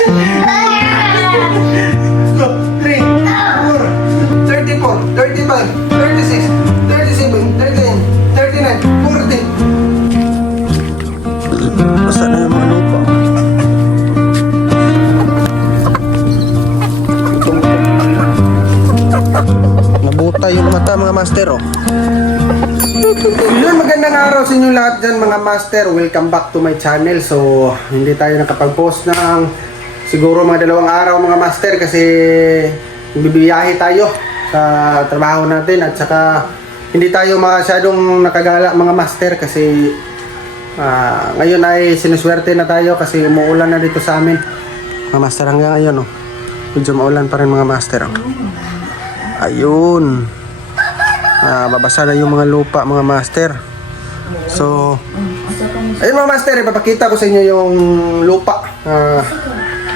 Basa na yung mga lupa. Nabuta yung mata mga master, oh. Yun, magandang araw sa inyo lahat dyan mga master. Welcome back to my channel. So, hindi tayo nakapag-post ng siguro mga 2 araw mga master kasi bibiyahe tayo sa trabaho natin at saka hindi tayo masyadong nakagala mga master kasi ngayon ay sinuswerte na tayo kasi umuulan na dito sa amin mga master. Hanggang ngayon, oh, medyo maulan pa rin mga master, oh. Ayun, babasa na yung mga lupa mga master. So ayun mga master, ipapakita ko sa inyo yung lupa.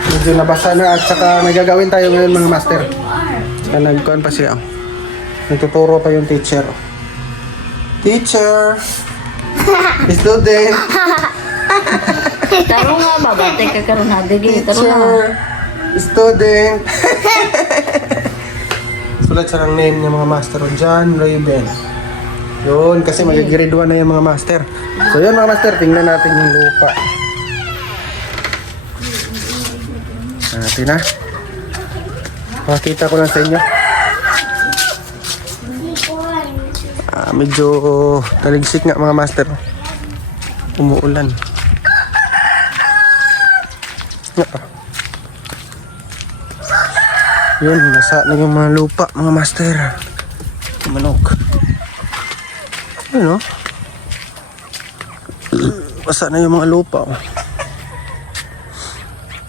Medyo nabasa na at saka may gagawin tayo ngayon mga master. Nagkuhan pa siya, oh. Nagtuturo pa yung teacher, oh. Teacher, student. Taro nga ba? Bate ka karoon na. Digi, taro nga. Teacher, student. Sulat sa lang name niya mga master, John Raven. Yun, kasi mag-grade 1 na yung mga master. So yun mga master, tingnan natin yung lupa. Natin na. Makita ko lang sa inyo. Medyo taligsik nga mga master. Umuulan. Yun, nasa na yung mga lupa mga master. Manok. Ano? Basa na yung mga lupa, oh.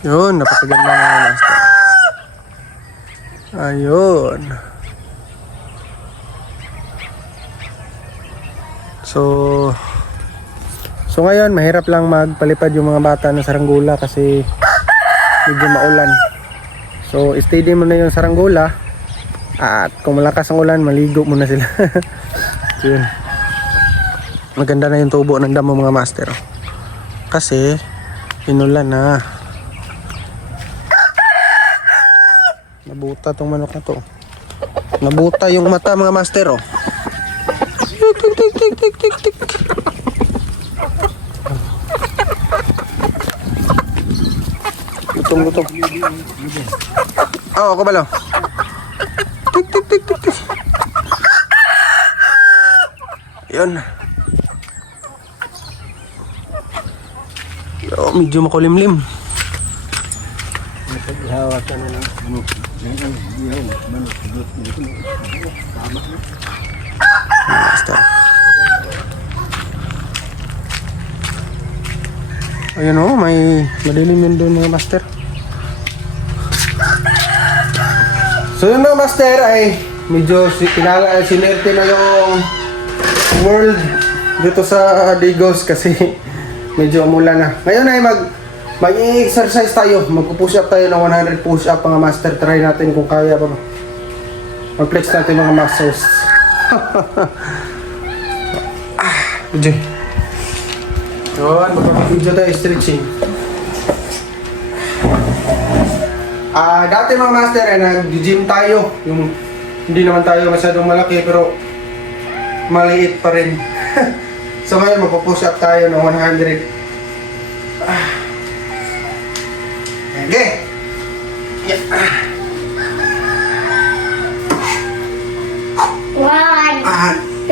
Yun, napakaganda na mga master. Ayun. So ngayon mahirap lang magpalipad yung mga bata ng saranggola kasi medyo maulan. So steady mo na yung saranggola at kung malakas ang ulan maligo muna sila. So, yun. Maganda na yung tubo ng damo mga master, oh. Kasi inulan na. Nabuta tong manok na to. Nabuta yung mata mga master, oh. Tik. Gutom. Oh, ako balo. Tik. Yun. Oh, medyo makulimlim. Master. Ayun, oh, may madilim yun doon mga master. So yun mga master ay medyo sinerte na yung world dito sa Digos kasi medyo umulan na. Ngayon ay mag-exercise tayo. Mag-push up tayo ng 100 push up mga master. Try natin kung kaya pa. Mag-flex natin mga muscles. Medyo. Yun, mag-video tayo stretching. Dati mga master ay nag-gym tayo. Yung hindi naman tayo masyadong malaki pero maliit pa rin. So ngayon magpo-push up tayo ng 100. Okay. Yeah. 1, 2,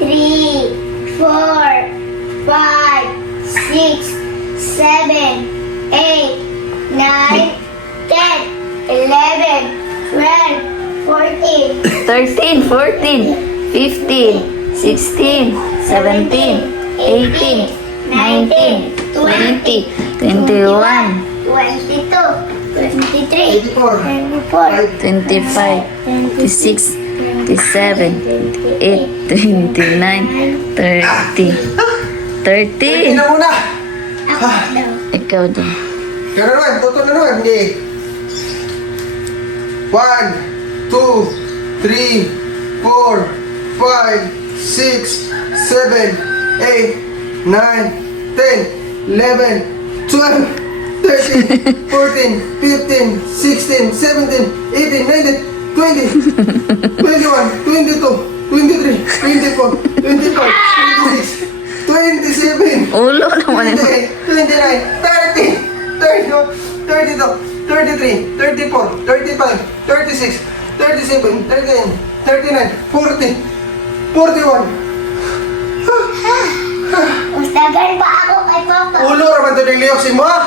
3, 4, 5, 6, 7, 8, 9, 10, 11, 12, 14, 13, 14, 15, 16, 17, 18, 19, 20, 21, 22, 23, 84, 25, 26, 27, 28, 29, 30. 30 na muna. Ikaw din. Kaya naman, toto na naman. Hindi. 1, 2, 3, 4, 5, 6, 7, 8, 9, 10, 11, 12, 13, 14, 15, 16, 17, 18, 19, 20, 21, 22, 23, 24, 25, 26, 27, Ulo naman yun. 28, 29, 30, 32, 33, 34, 35, 36, 37, 39, 39, 40, 41. Ustagan ba ako kay Papa? Ulo raman to niliyoksin mo ha?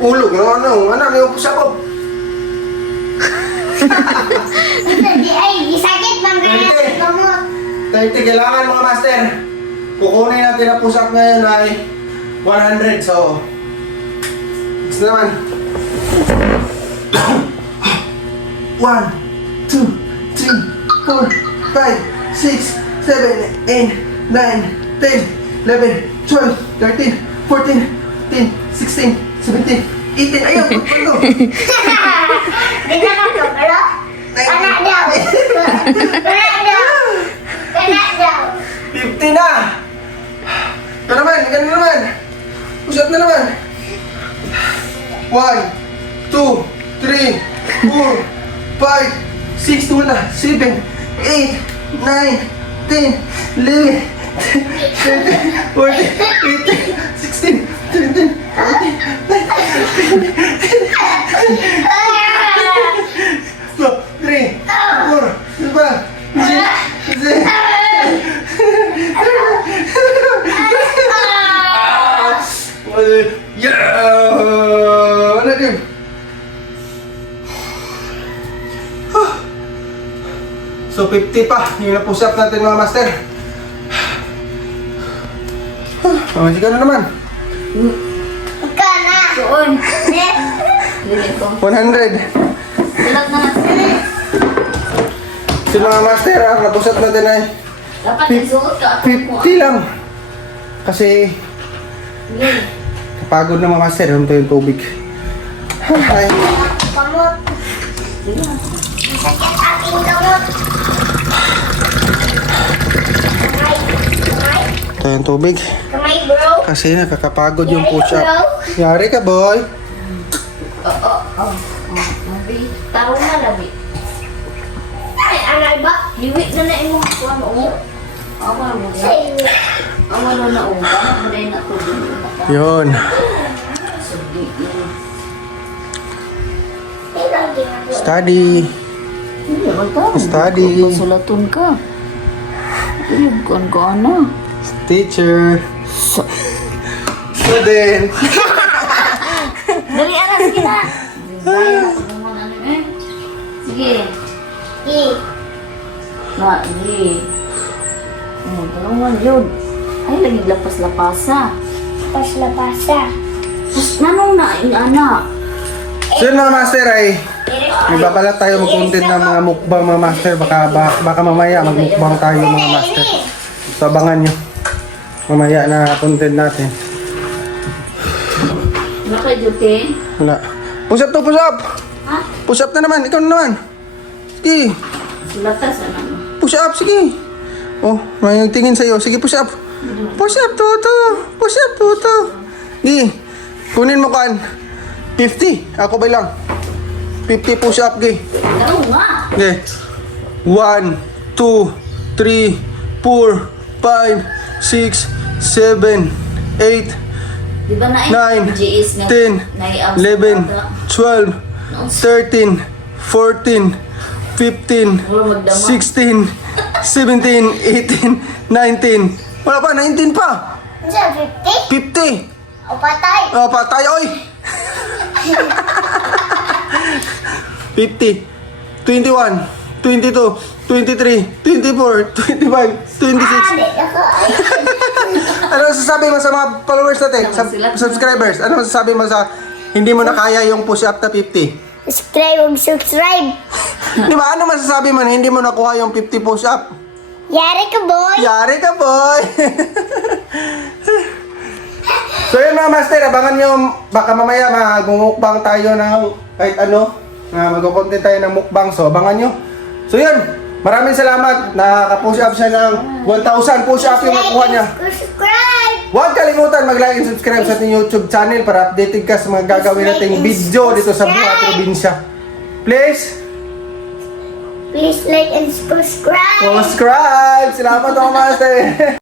Ulo, ano, may upos ako. Ay, isakit bang ganyan gamot? 30 kailangan mga master. Kukunin natin ang push-up ngayon ay 100. So, next naman. 1, 2, 3, 4, 5, 6, 7, 8, 9, 10, 11, 12, 13, 14, 15, 16, 17, 18, 19, 20, 21, 22, 23, 24, 25, 26, 27, 28, 29, 30, 41, 42, 43, 44, 45, 46, 47, 48, 49, 50, 51, 52, 53, 54, 55, 56, 57, 58, 59, 60, 61, 62, 63, 64, 65, 66, 67, 68, 69, 70, 71, 72, 73, 74, 75, 76, 77, 78, 79, 80, 81, 82, 83, 84, 85, 86, 87, 88, 89, 90, 91, 92, 93, 94, 95, 96, 97, 98, 99, 100. Ayaw, pagpando. Di na pero? Kana daw. Kana daw. Kana daw. 50 na. Ito naman, ganun naman. Push up na naman. 1, 2, 3, 4, 5, 6, wala, 7, 8, 9, 10, 11, 12, 13, 14, 15, 16, 17, 18, 3, 4, 5, 6, 7, yeah! Ano din? So 50 pa, yung na-push up natin mga master. Sige na naman. Kana. Doon. Dili ko. 100. Sulat na natin. So mga master, ang na-push up natin ay Dapat isuot ka. 50 lang. Kasi Yun. kapagod na mga master, yung yung tubig. Ay, Kamot. Sakit aking kamot. Kamay. Kamay. ito yung tubig. Kamay, bro. Kasi nakakapagod yung push up. Yari ka boy. Mabi. Taro na labi. Ay, anay ba? Liwit na na yung mga kuwan mo. Ako na mo. Say, Ang wala na o. Ano mo na na tubig. Yun. Sabi yun. ilang ginagawa. Study. Hindi ba ito? Study. Pagkasulatun ka. Iyon ka na. Teacher. Sa... Student. Dali alas, sige na. Sige. Na, sige. Tulungan yun. Ay, lagi lapas-lapasa. Pas-lapasa. Tapos, nanong na, anak. So yun mga master ay magbabalat tayo mag-content ng mga mukbang mga master. Baka mamaya magmukbang tayo mga master. So abangan nyo. Mamaya na content natin. Nakajutin? Wala. Push up to, push up! Ha? Push up na naman, ikaw na naman. Sige, Sulatas, anak. push up, sige. Oh, may nagtingin sa'yo. Sige, push up. Push up, Toto. Push up, Toto. Sige, kunin mo kan. 50. Ako ba lang? 50 push up, sige. Oo nga. Okay. 1, 2, 3, 4, 5, 6, 7, 8, Di ba na 9, GS nga 10, 11, 12, 13, 14, 15, 16, 17, 18, 19. Wala pa, 19 pa. Sa 50? 50. O patay? Oh, patay, oy. 50, 21, 22, 23, 24, 25, 26. Di ako. Ano masasabi mo sa mga followers natin? Subscribers? Ano masasabi mo sa hindi mo na kaya yung push-up na 50? Subscribe. Di ba? Ano masasabi mo na hindi mo nakuha yung 50 push-up? Yari ka, boy. Yari ka, boy! So yun mga master, abangan nyo, baka mamaya magmumukbang tayo ng kahit ano, mag-content tayo ng mukbang, so abangan nyo. So yun, maraming salamat, naka-push up siya ng 1,000 push up yung nakuha niya. Subscribe. Huwag kalimutan mag-like and subscribe sa ating YouTube channel para updated ka sa mga gagawin nating video dito sa Buhat Probinsya. Please, Please like and subscribe. subscribe! Salamat mga master!